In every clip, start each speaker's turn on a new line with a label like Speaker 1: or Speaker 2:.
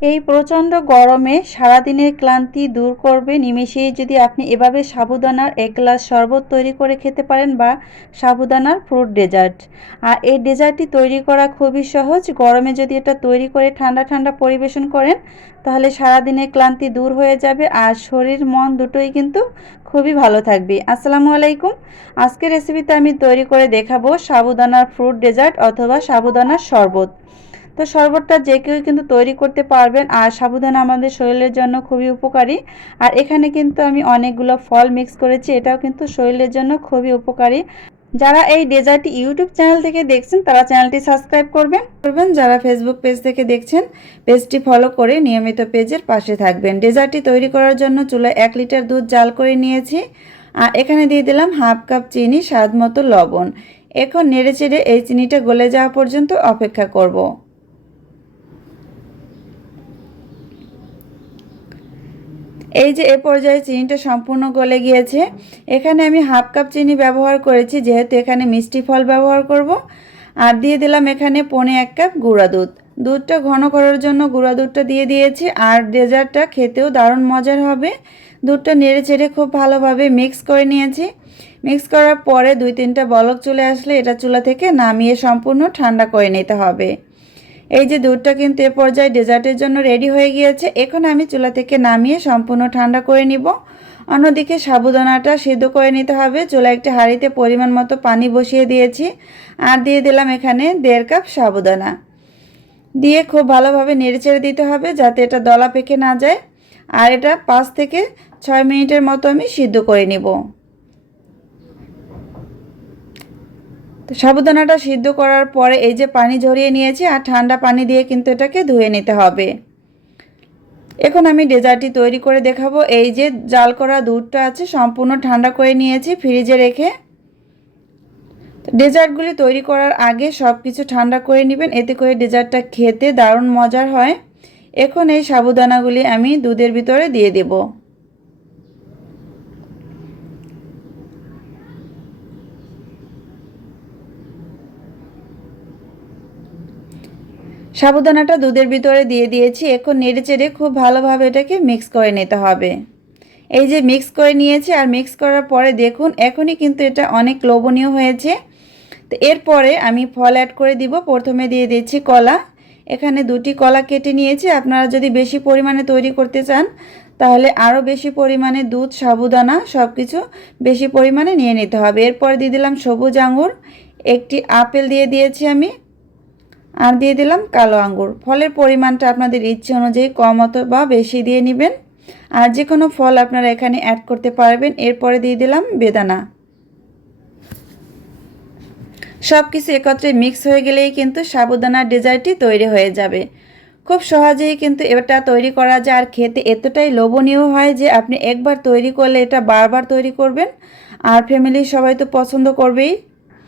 Speaker 1: এই প্রচণ্ড গরমে সারাদিনের ক্লান্তি দূর করবে নিমেষেই যদি আপনি এভাবে সাবুদানার এক গ্লাস শরবত তৈরি করে খেতে পারেন বা সাবুদানার ফ্রুট ডেজার্ট। আর এই ডেজার্টটি তৈরি করা খুবই সহজ। গরমে যদি এটা তৈরি করে ঠান্ডা ঠান্ডা পরিবেশন করেন, তাহলে সারাদিনের ক্লান্তি দূর হয়ে যাবে আর শরীর, মন দুটোই কিন্তু খুবই ভালো থাকবে। আসসালামু আলাইকুম। আজকের রেসিপিতে আমি তৈরি করে দেখাবো সাবুদানার ফ্রুট ডেজার্ট অথবা সাবুদানার শরবত। তো শরবতটা যে কেউ কিন্তু তৈরি করতে পারবেন, আর সাবুদানা আমাদের শরীরের জন্য খুবই উপকারী। আর এখানে কিন্তু আমি অনেকগুলো ফল মিক্স করেছি, এটাও কিন্তু শরীরের জন্য খুবই উপকারী। যারা এই ডেজার্টটি ইউটিউব চ্যানেল থেকে দেখছেন, তারা চ্যানেলটি সাবস্ক্রাইব করবেন। করবেন, যারা ফেসবুক পেজ থেকে দেখছেন পেজটি ফলো করে নিয়মিত পেজের পাশে থাকবেন। ডেজার্টটি তৈরি করার জন্য চুলায় এক লিটার দুধ জাল করে নিয়েছি। আর এখানে দিয়ে দিলাম হাফ কাপ চিনি, স্বাদ মতো লবণ। এখন নেড়ে চেড়ে এই চিনিটা গলে যাওয়া পর্যন্ত অপেক্ষা করব। এই যে এ পর্যায়ে চিনিটা সম্পূর্ণ গলে গিয়েছে। এখানে আমি হাফ কাপ চিনি ব্যবহার করেছি, যেহেতু এখানে মিষ্টি ফল ব্যবহার করব। আর দিয়ে দিলাম এখানে পনে এক কাপ গুঁড়া দুধ। দুধটা ঘন করার জন্য গুঁড়া দুধটা দিয়ে দিয়েছি, আর ডেজার্টটা খেতেও দারুণ মজার হবে। দুধটা নেড়ে চেড়ে খুব ভালোভাবে মিক্স করে নিয়েছি। মিক্স করার পরে দুই তিনটা বলক চলে আসলে এটা চুলা থেকে নামিয়ে সম্পূর্ণ ঠান্ডা করে নিতে হবে। এই যে দুধটা কিন্তু এ পর্যায়ে ডেজার্টের জন্য রেডি হয়ে গিয়েছে। এখন আমি চুলা থেকে নামিয়ে সম্পূর্ণ ঠান্ডা করে নিব। অন্যদিকে সাবুদানাটা সিদ্ধ করে নিতে হবে। চুলা একটি হাঁড়িতে পরিমাণ মতো পানি বসিয়ে দিয়েছি। আর দিয়ে দিলাম এখানে দেড় কাপ সাবুদানা। দিয়ে খুব ভালোভাবে নেড়েচেড়ে দিতে হবে যাতে এটা দলা পেকে না যায়। আর এটা পাঁচ থেকে ছয় মিনিটের মতো আমি সিদ্ধ করে নিব। সাবুদানাটা সিদ্ধ করার পরে এই যে পানি ঝরিয়ে নিয়েছি আর ঠান্ডা পানি দিয়ে কিন্তু এটাকে ধুয়ে নিতে হবে। এখন আমি ডেজার্টটি তৈরি করে দেখাবো। এই যে জাল করা দুধটা আছে, সম্পূর্ণ ঠান্ডা করে নিয়েছি ফ্রিজে রেখে। ডেজার্টগুলি তৈরি করার আগে সব কিছু ঠান্ডা করে নেবেন। এতে করে ডেজার্টটা খেতে দারুণ মজার হয়। এখন এই সাবুদানাগুলি আমি দুধের ভিতরে দিয়ে দেবো। সাবুদানাটা দুধের ভিতরে দিয়ে দিয়েছি। এখন নেড়ে চেড়ে খুব ভালোভাবে এটাকে মিক্স করে নিতে হবে। এই যে মিক্স করে নিয়েছি আর মিক্স করার পরে দেখুন, এখনই কিন্তু এটা অনেক লোভনীয় হয়েছে। তো এরপরে আমি ফল অ্যাড করে দিব। প্রথমে দিয়ে দিচ্ছি কলা। এখানে দুটি কলা কেটে নিয়েছি। আপনারা যদি বেশি পরিমাণে তৈরি করতে চান, তাহলে আরও বেশি পরিমাণে দুধ, সাবুদানা সব কিছু বেশি পরিমাণে নিয়ে নিতে হবে। এরপর দিয়ে দিলাম সবুজ আঙুর। একটি আপেল দিয়ে দিয়েছি আমি। আর দিয়ে দিলাম কালো আঙ্গুর। ফলের পরিমাণটা আপনাদের ইচ্ছে অনুযায়ী কম অথবা বেশি দিয়ে নেবেন। আর যে কোনো ফল আপনারা এখানে অ্যাড করতে পারবেন। এরপরে দিয়ে দিলাম বেদানা। সব কিছু একত্রে মিক্স হয়ে গেলেই কিন্তু সাবুদানার ডেজার্টটি তৈরি হয়ে যাবে। খুব সহজেই কিন্তু এটা তৈরি করা যায়। আর খেতে এতটাই লোভনীয় হয় যে আপনি একবার তৈরি করলে এটা বারবার তৈরি করবেন। আর ফ্যামিলির সবাই তো পছন্দ করবেই।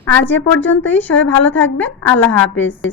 Speaker 1: আর যে পর্যন্তই। সবাই ভালো থাকবেন। আল্লাহ হাফিজ।